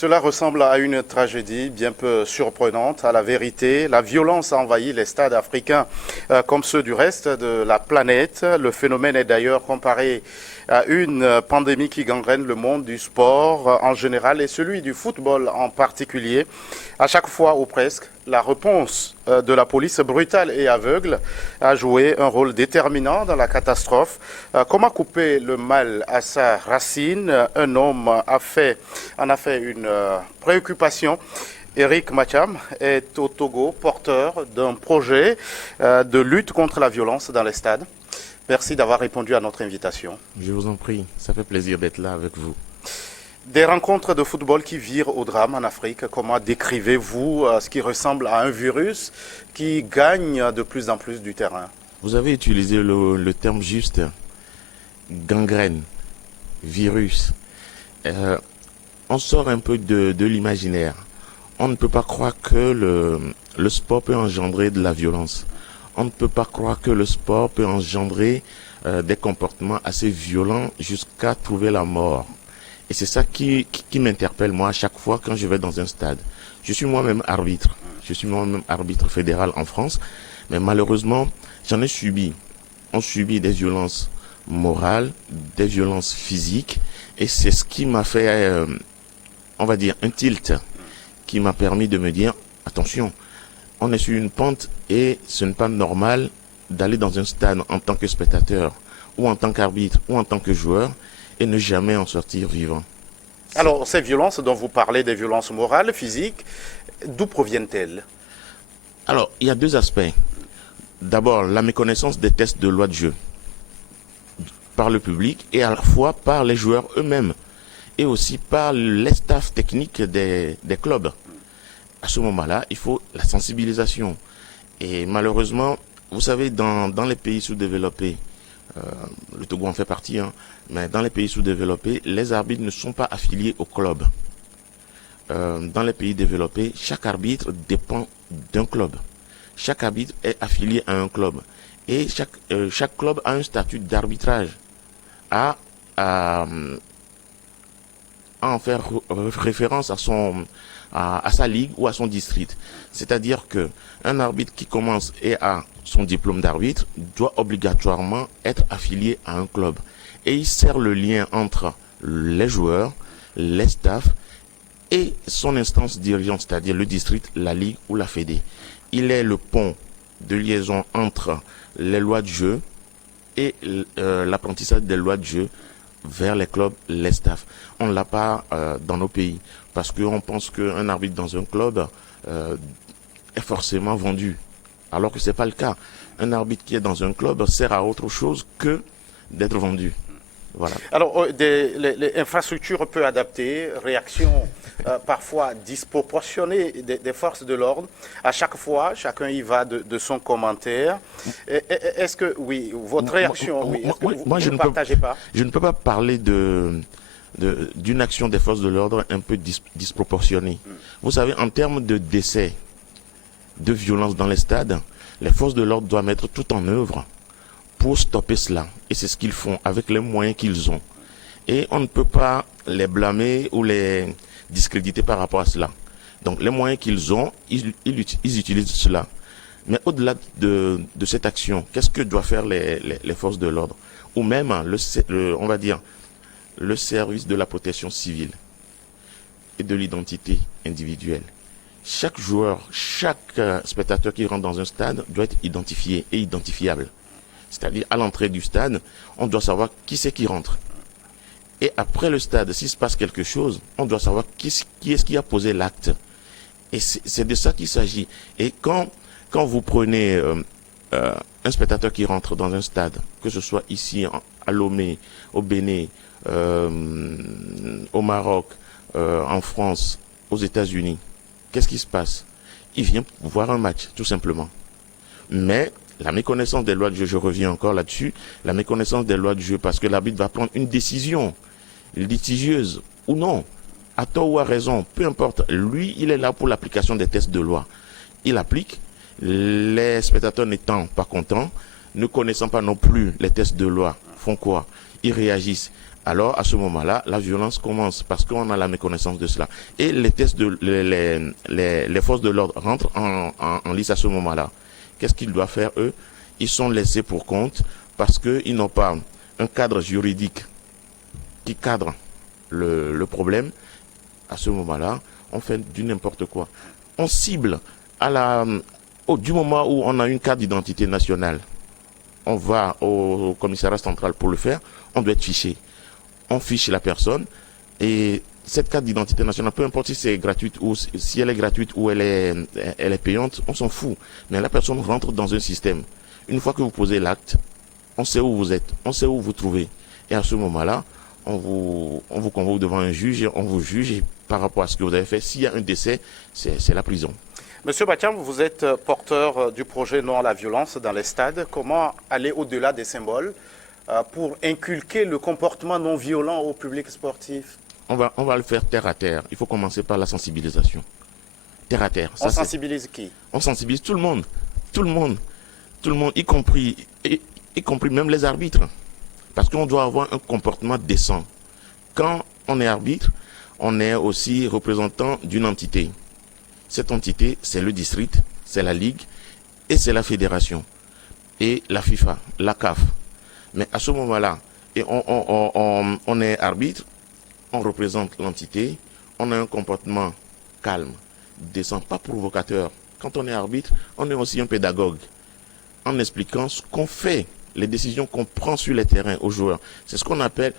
Cela ressemble à une tragédie bien peu surprenante. À la vérité, la violence a envahi les stades africains comme ceux du reste de la planète. Le phénomène est d'ailleurs comparé à une pandémie qui gangrène le monde du sport en général et celui du football en particulier. À chaque fois ou presque, la réponse de la police brutale et aveugle a joué un rôle déterminant dans la catastrophe. Comment couper le mal à sa racine? Un homme en a fait une préoccupation. Eric Macham est au Togo porteur d'un projet de lutte contre la violence dans les stades. Merci d'avoir répondu à notre invitation. Je vous en prie, ça fait plaisir d'être là avec vous. Des rencontres de football qui virent au drame en Afrique, comment décrivez-vous ce qui ressemble à un virus qui gagne de plus en plus du terrain? Vous avez utilisé le terme juste, gangrène, virus. On sort un peu de l'imaginaire. On ne peut pas croire que le sport peut engendrer de la violence. On ne peut pas croire que le sport peut engendrer des comportements assez violents jusqu'à trouver la mort. Et c'est ça qui m'interpelle, moi, à chaque fois quand je vais dans un stade. Je suis moi-même arbitre. Je suis moi-même arbitre fédéral en France. Mais malheureusement, j'en ai subi. On subit des violences morales, des violences physiques. Et c'est ce qui m'a fait, on va dire, un tilt, qui m'a permis de me dire, attention, on est sur une pente et ce n'est pas normal d'aller dans un stade en tant que spectateur, ou en tant qu'arbitre, ou en tant que joueur, et ne jamais en sortir vivant. Alors, ces violences dont vous parlez, des violences morales, physiques, d'où proviennent-elles? Alors, il y a deux aspects. D'abord, la méconnaissance des tests de loi de jeu par le public et à la fois par les joueurs eux-mêmes et aussi par les staffs techniques des clubs. À ce moment-là, il faut la sensibilisation. Et malheureusement, vous savez, dans les pays sous-développés, le Togo en fait partie, mais dans les pays sous-développés, les arbitres ne sont pas affiliés au club. Dans les pays développés, chaque arbitre dépend d'un club. Chaque arbitre est affilié à un club. Et chaque club a un statut d'arbitrage à en faire référence à sa ligue ou à son district. C'est-à-dire qu'un arbitre qui commence et a son diplôme d'arbitre doit obligatoirement être affilié à un club. Et il sert le lien entre les joueurs, les staffs et son instance dirigeante, c'est-à-dire le district, la ligue ou la fédé. Il est le pont de liaison entre les lois de jeu et l'apprentissage des lois de jeu vers les clubs, les staffs. On ne l'a pas dans nos pays parce qu'on pense qu'un arbitre dans un club est forcément vendu, alors que ce n'est pas le cas. Un arbitre qui est dans un club sert à autre chose que d'être vendu. Voilà. Alors, les infrastructures peu adaptées, réactions parfois disproportionnées des forces de l'ordre. À chaque fois, chacun y va de son commentaire. Est-ce que, oui, votre réaction, oui, est-ce que vous ne partagez pas? Je ne peux pas parler d'une action des forces de l'ordre un peu disproportionnée. Vous savez, en termes de décès, de violence dans les stades, les forces de l'ordre doivent mettre tout en œuvre pour stopper cela. Et c'est ce qu'ils font avec les moyens qu'ils ont. Et on ne peut pas les blâmer ou les discréditer par rapport à cela. Donc les moyens qu'ils ont, ils utilisent cela. Mais au-delà de cette action, qu'est-ce que doivent faire les forces de l'ordre? Ou même, on va dire, le service de la protection civile et de l'identité individuelle. Chaque joueur, chaque spectateur qui rentre dans un stade doit être identifié et identifiable. C'est-à-dire, à l'entrée du stade, on doit savoir qui c'est qui rentre. Et après le stade, s'il se passe quelque chose, on doit savoir qui est-ce qui a posé l'acte. Et c'est de ça qu'il s'agit. Et quand vous prenez un spectateur qui rentre dans un stade, que ce soit ici, à Lomé, au Bénin, au Maroc, en France, aux États-Unis, qu'est-ce qui se passe? Il vient voir un match, tout simplement. Mais la méconnaissance des lois de jeu, je reviens encore là-dessus, la méconnaissance des lois de jeu, parce que l'arbitre va prendre une décision litigieuse ou non, à tort ou à raison, peu importe. Lui, il est là pour l'application des tests de loi. Il applique, les spectateurs n'étant pas contents, ne connaissant pas non plus les tests de loi, font quoi? Ils réagissent alors à ce moment-là, la violence commence parce qu'on a la méconnaissance de cela. Et les forces de l'ordre rentrent en lice à ce moment-là. Qu'est-ce qu'ils doivent faire, eux? Ils sont laissés pour compte parce qu'ils n'ont pas un cadre juridique qui cadre le problème. À ce moment-là, on fait du n'importe quoi. On cible du moment où on a une carte d'identité nationale, on va au commissariat central pour le faire, on doit être fiché. On fiche la personne et cette carte d'identité nationale, peu importe si c'est gratuite ou si elle est gratuite ou elle est payante, on s'en fout. Mais la personne rentre dans un système. Une fois que vous posez l'acte, on sait où vous êtes, on sait où vous trouvez. Et à ce moment-là, on vous convoque devant un juge, on vous juge et par rapport à ce que vous avez fait. S'il y a un décès, c'est la prison. Monsieur Batiam, vous êtes porteur du projet Non à la violence dans les stades. Comment aller au-delà des symboles pour inculquer le comportement non violent au public sportif? On va le faire terre à terre. Il faut commencer par la sensibilisation. Terre à terre. On sensibilise qui? On sensibilise tout le monde. Tout le monde. Tout le monde, y compris même les arbitres. Parce qu'on doit avoir un comportement décent. Quand on est arbitre, on est aussi représentant d'une entité. Cette entité, c'est le district, c'est la ligue et c'est la fédération. Et la FIFA, la CAF. Mais à ce moment-là, et on est arbitre, on représente l'entité, on a un comportement calme, décent, pas provocateur. Quand on est arbitre, on est aussi un pédagogue, en expliquant ce qu'on fait, les décisions qu'on prend sur les terrains aux joueurs. C'est ce qu'on appelle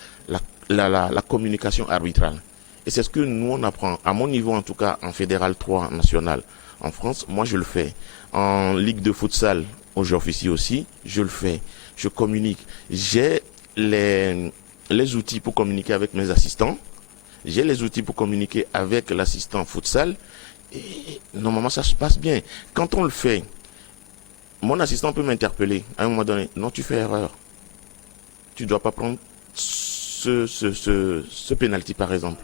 la communication arbitrale. Et c'est ce que nous, on apprend, à mon niveau en tout cas, en Fédéral 3 national. En France, moi je le fais. En Ligue de futsal, où j'officie aussi, je le fais. Je communique. J'ai les outils pour communiquer avec mes assistants. J'ai les outils pour communiquer avec l'assistant futsal. Et normalement, ça se passe bien. Quand on le fait, mon assistant peut m'interpeller à un moment donné. Non, tu fais erreur. Tu ne dois pas prendre ce pénalty, par exemple.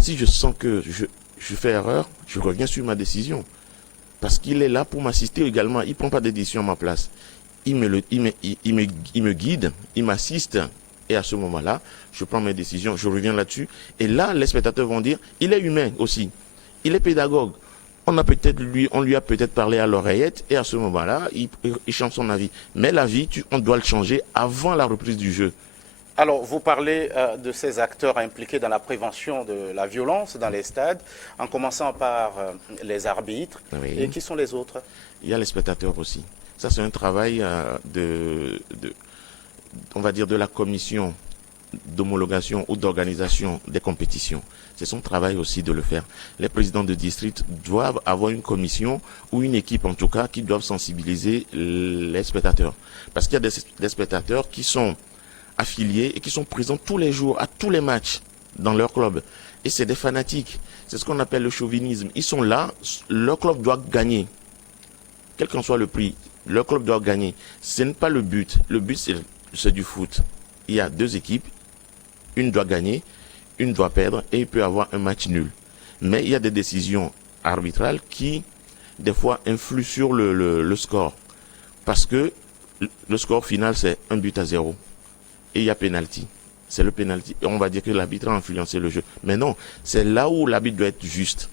Si je sens que je fais erreur, je reviens sur ma décision. Parce qu'il est là pour m'assister également. Il ne prend pas de décision à ma place. Il me guide, il m'assiste. Et à ce moment-là, je prends mes décisions, je reviens là-dessus. Et là, les spectateurs vont dire, il est humain aussi. Il est pédagogue. On lui a peut-être parlé à l'oreillette. Et à ce moment-là, il change son avis. Mais l'avis, on doit le changer avant la reprise du jeu. Alors, vous parlez de ces acteurs impliqués dans la prévention de la violence dans les stades, en commençant par les arbitres. Oui. Et qui sont les autres? Il y a les spectateurs aussi. Ça, c'est un travail on va dire, de la commission d'homologation ou d'organisation des compétitions. C'est son travail aussi de le faire. Les présidents de district doivent avoir une commission ou une équipe en tout cas qui doivent sensibiliser les spectateurs. Parce qu'il y a des spectateurs qui sont affiliés et qui sont présents tous les jours à tous les matchs dans leur club. Et c'est des fanatiques. C'est ce qu'on appelle le chauvinisme. Ils sont là, leur club doit gagner. Quel qu'en soit le prix, leur club doit gagner. Ce n'est pas le but. Le but, c'est du foot. Il y a deux équipes. Une doit gagner, une doit perdre et il peut y avoir un match nul. Mais il y a des décisions arbitrales qui, des fois, influent sur le score. Parce que le score final, c'est 1-0. Et il y a pénalty. C'est le pénalty. Et on va dire que l'arbitre a influencé le jeu. Mais non, c'est là où l'arbitre doit être juste.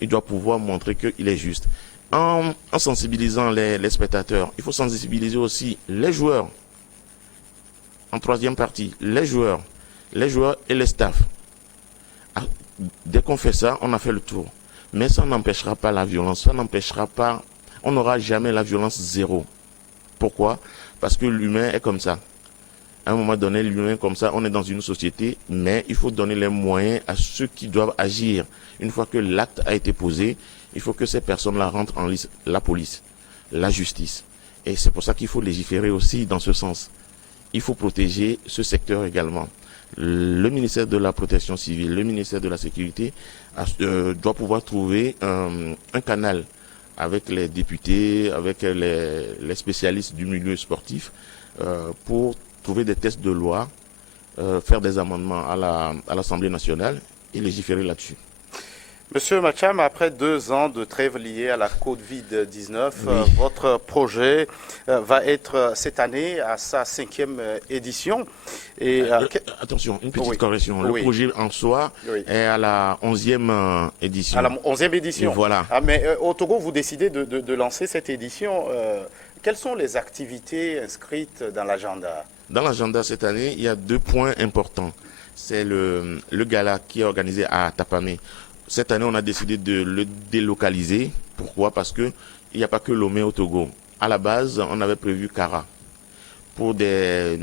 Il doit pouvoir montrer qu'il est juste. En sensibilisant les spectateurs, il faut sensibiliser aussi les joueurs. En troisième partie, les joueurs et les staffs. Dès qu'on fait ça, on a fait le tour. Mais ça n'empêchera pas la violence. Ça n'empêchera pas... On n'aura jamais la violence zéro. Pourquoi? Parce que l'humain est comme ça. À un moment donné, l'humain comme ça, on est dans une société, mais il faut donner les moyens à ceux qui doivent agir. Une fois que l'acte a été posé, il faut que ces personnes-là rentrent en lice. La police, la justice. Et c'est pour ça qu'il faut légiférer aussi dans ce sens. Il faut protéger ce secteur également. Le ministère de la Protection civile, le ministère de la Sécurité doit pouvoir trouver un canal avec les députés, avec les spécialistes du milieu sportif pour trouver des textes de loi, faire des amendements à l'Assemblée nationale et légiférer là-dessus. Monsieur Macham, après 2 ans de trêve liée à la Covid-19, Oui. votre projet va être cette année à sa 5e édition. Et Attention, une petite oui, correction. Le oui, projet en soi oui. est à la 11e À la édition. 11e Et édition. voilà. Ah, mais au Togo, vous décidez de lancer cette édition. Quelles sont les activités inscrites dans l'agenda? Dans l'agenda cette année, il y a 2 points importants. C'est le gala qui est organisé à Tapamé. Cette année, on a décidé de le délocaliser. Pourquoi? Parce que il n'y a pas que Lomé au Togo. À la base, on avait prévu Kara. Pour des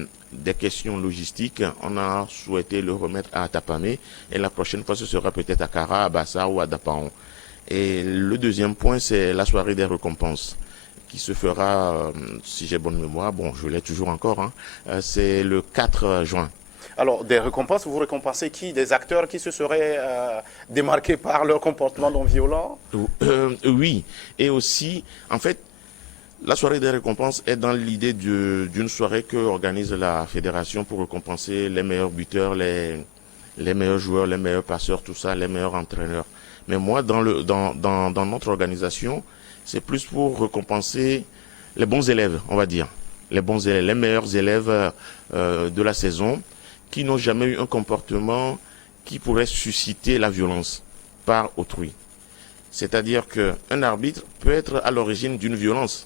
questions logistiques, on a souhaité le remettre à Tapamé. Et la prochaine fois, ce sera peut-être à Kara, à Bassa ou à Dapaon. Et le deuxième point, c'est la soirée des récompenses qui se fera, si j'ai bonne mémoire, bon, je l'ai toujours encore, hein, c'est le 4 juin. Alors, des récompenses, vous récompensez qui? Des acteurs qui se seraient démarqués par leur comportement non violent? Oui, et aussi, en fait, la soirée des récompenses est dans l'idée d'une soirée que organise la fédération pour récompenser les meilleurs buteurs, les meilleurs joueurs, les meilleurs passeurs, tout ça, les meilleurs entraîneurs. Mais moi, dans notre organisation, c'est plus pour récompenser les bons élèves, on va dire. Les bons élèves, les meilleurs élèves de la saison qui n'ont jamais eu un comportement qui pourrait susciter la violence par autrui. C'est-à-dire qu'un arbitre peut être à l'origine d'une violence.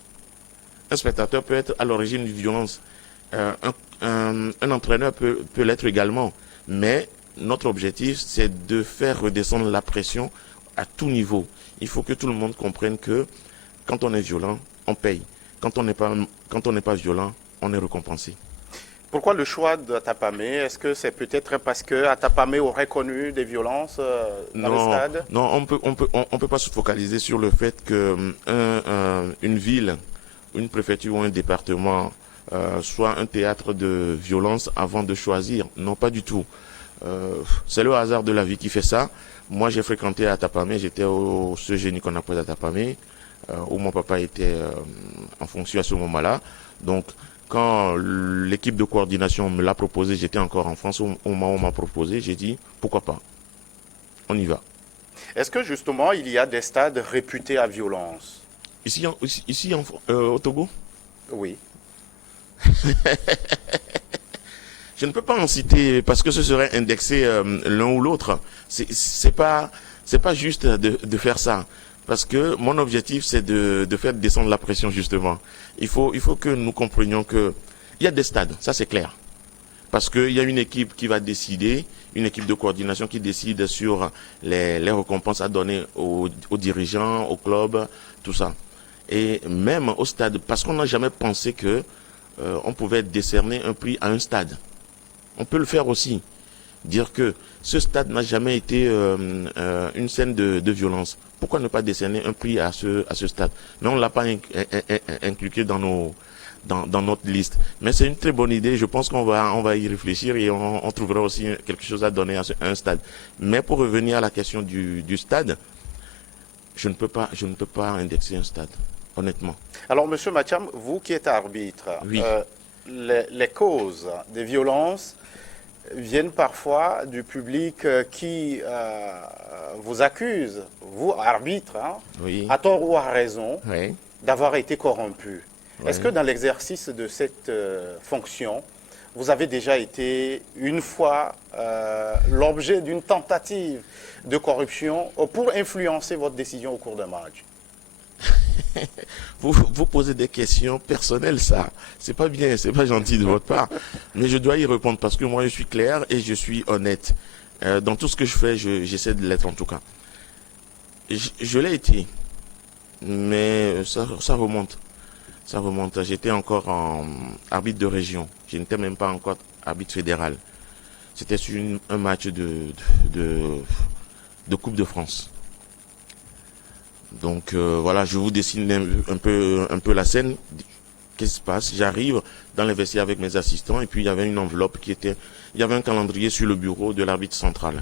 Un spectateur peut être à l'origine d'une violence. Un entraîneur peut l'être également. Mais notre objectif, c'est de faire redescendre la pression à tout niveau. Il faut que tout le monde comprenne que quand on est violent, on paye. Quand on n'est pas violent, on est récompensé. Pourquoi le choix de Tapamé? Est-ce que c'est peut-être parce que Tapamé aurait connu des violences dans le Non, stade? non, on peut pas se focaliser sur le fait que une ville, une préfecture ou un département soit un théâtre de violence avant de choisir. Non, pas du tout. C'est le hasard de la vie qui fait ça. Moi, j'ai fréquenté à Tapamé, j'étais au ce génie qu'on appelle à Tapamé, où mon papa était en fonction à ce moment-là. Donc, quand l'équipe de coordination me l'a proposé, j'étais encore en France, au moment où on m'a proposé, j'ai dit, pourquoi pas, on y va. Est-ce que justement il y a des stades réputés à violence? Au Togo, Oui. je ne peux pas en citer parce que ce serait indexer l'un ou l'autre. C'est pas juste de faire ça. Parce que mon objectif, c'est de faire descendre la pression, justement. Il faut que nous comprenions que il y a des stades, ça c'est clair. Parce qu'il y a une équipe qui va décider, une équipe de coordination qui décide sur les récompenses à donner aux dirigeants, aux clubs, tout ça. Et même au stade, parce qu'on n'a jamais pensé que on pouvait décerner un prix à un stade. On peut le faire aussi. Dire que ce stade n'a jamais été une scène de violence. Pourquoi ne pas décerner un prix à ce stade? Mais on ne l'a pas inclus dans notre liste. Mais c'est une très bonne idée. Je pense qu'on va y réfléchir et on trouvera aussi quelque chose à donner à un stade. Mais pour revenir à la question du stade, je ne peux pas indexer un stade, honnêtement. Alors, Monsieur Macham, vous qui êtes arbitre, Oui. les causes des violences viennent parfois du public qui vous accuse, vous, arbitre, hein, Oui. à tort ou à raison, Oui. d'avoir été corrompu. Oui. Est-ce que dans l'exercice de cette fonction, vous avez déjà été une fois l'objet d'une tentative de corruption pour influencer votre décision au cours d'un match? Vous posez des questions personnelles, ça. C'est pas bien, c'est pas gentil de votre part. Mais je dois y répondre parce que moi, je suis clair et je suis honnête. Dans tout ce que je fais, j'essaie de l'être en tout cas. Je l'ai été. Mais ça remonte. Ça remonte. J'étais encore en arbitre de région. Je n'étais même pas encore arbitre fédéral. C'était sur un match de Coupe de France. Donc voilà, je vous dessine un peu la scène. Qu'est-ce qui se passe? J'arrive dans les vestiaires avec mes assistants et puis il y avait une enveloppe il y avait un calendrier sur le bureau de l'arbitre central.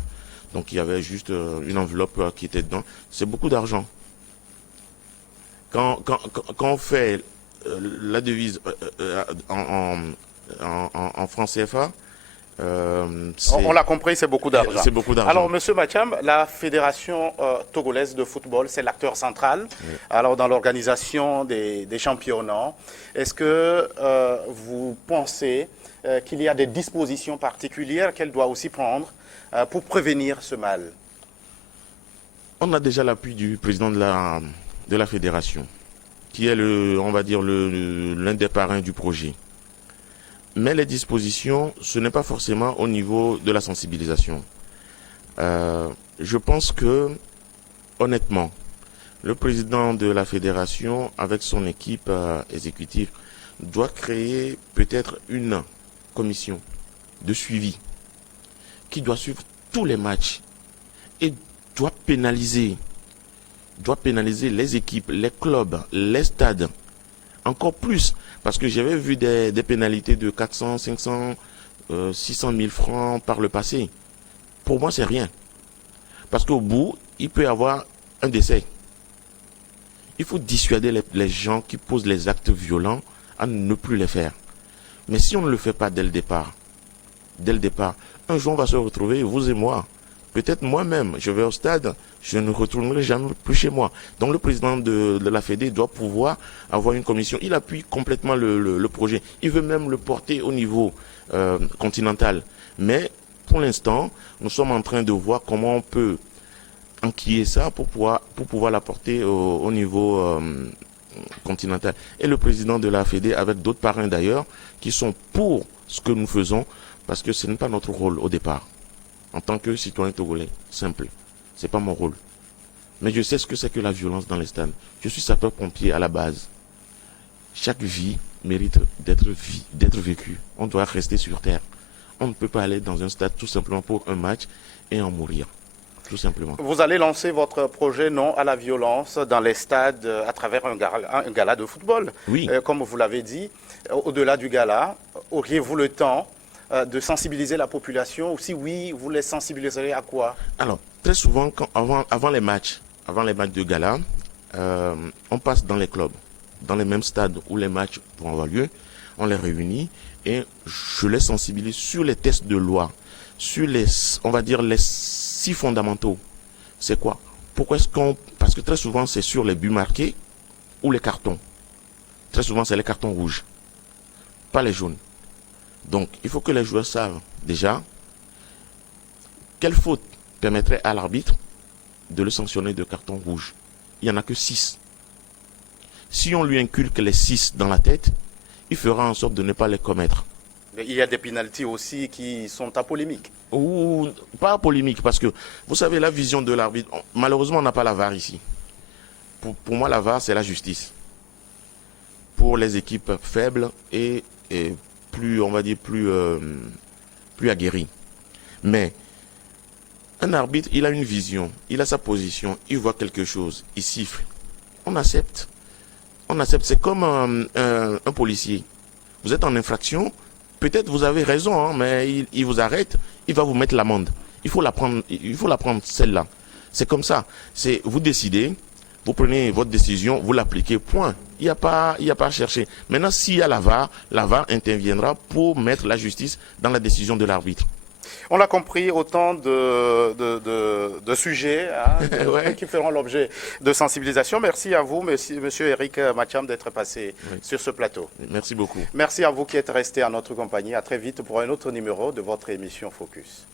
Donc il y avait juste une enveloppe qui était dedans. C'est beaucoup d'argent. Quand on fait la devise en francs CFA, On l'a compris, c'est beaucoup d'argent. C'est beaucoup d'argent. Alors, Monsieur Mathiam, la Fédération togolaise de football, c'est l'acteur central. Oui. Alors, dans l'organisation des championnats, est-ce que vous pensez qu'il y a des dispositions particulières qu'elle doit aussi prendre pour prévenir ce mal? On a déjà l'appui du président de la fédération, qui est on va dire l'un des parrains du projet. Mais les dispositions, ce n'est pas forcément au niveau de la sensibilisation. Je pense que, honnêtement, le président de la fédération, avec son équipe exécutive, doit créer peut-être une commission de suivi qui doit suivre tous les matchs et doit pénaliser les équipes, les clubs, les stades, encore plus. Parce que j'avais vu des pénalités de 400, 500, 600 000 francs par le passé. Pour moi, c'est rien. Parce qu'au bout, il peut y avoir un décès. Il faut dissuader les gens qui posent les actes violents à ne plus les faire. Mais si on ne le fait pas dès le départ, un jour on va se retrouver, vous et moi. Peut-être moi-même, je vais au stade, je ne retournerai jamais plus chez moi. Donc le président de la Fédé doit pouvoir avoir une commission. Il appuie complètement le projet. Il veut même le porter au niveau continental. Mais pour l'instant, nous sommes en train de voir comment on peut enquiller ça pour pouvoir l'apporter au niveau continental. Et le président de la Fédé, avec d'autres parrains d'ailleurs, qui sont pour ce que nous faisons, parce que ce n'est pas notre rôle au départ. En tant que citoyen togolais, simple. Ce n'est pas mon rôle. Mais je sais ce que c'est que la violence dans les stades. Je suis sapeur-pompier à la base. Chaque vie mérite d'être vécue. On doit rester sur terre. On ne peut pas aller dans un stade tout simplement pour un match et en mourir. Tout simplement. Vous allez lancer votre projet non à la violence dans les stades à travers un gala de football. Oui. Comme vous l'avez dit, au-delà du gala, auriez-vous le temps de sensibiliser la population, ou si oui, vous les sensibiliserez à quoi? Alors, très souvent, avant les matchs de gala, on passe dans les clubs, dans les mêmes stades où les matchs vont avoir lieu, on les réunit et je les sensibilise sur les tests de loi, sur on va dire les 6 fondamentaux. C'est quoi? Pourquoi est-ce parce que très souvent c'est sur les buts marqués ou les cartons. Très souvent c'est les cartons rouges, pas les jaunes. Donc, il faut que les joueurs savent déjà quelle faute permettrait à l'arbitre de le sanctionner de carton rouge. Il n'y en a que 6. Si on lui inculque les 6 dans la tête, il fera en sorte de ne pas les commettre. Mais il y a des pénaltys aussi qui sont à polémique. Ou pas à polémique, parce que vous savez, la vision de l'arbitre, malheureusement, on n'a pas la VAR ici. Pour moi, la VAR, c'est la justice. Pour les équipes faibles et plus, on va dire, plus aguerri. Mais un arbitre, il a une vision, il a sa position, il voit quelque chose, il siffle. On accepte. On accepte. C'est comme un policier. Vous êtes en infraction, peut-être vous avez raison, hein, mais il vous arrête, il va vous mettre l'amende. Il faut la prendre celle-là. C'est comme ça. Vous décidez. Vous prenez votre décision, vous l'appliquez, point. Il n'y a pas à chercher. Maintenant, s'il y a la VAR interviendra pour mettre la justice dans la décision de l'arbitre. On l'a compris, autant de sujets ouais, qui feront l'objet de sensibilisation. Merci à vous, monsieur Eric Mathiam, d'être passé sur ce plateau. Merci beaucoup. Merci à vous qui êtes resté en notre compagnie. À très vite pour un autre numéro de votre émission Focus.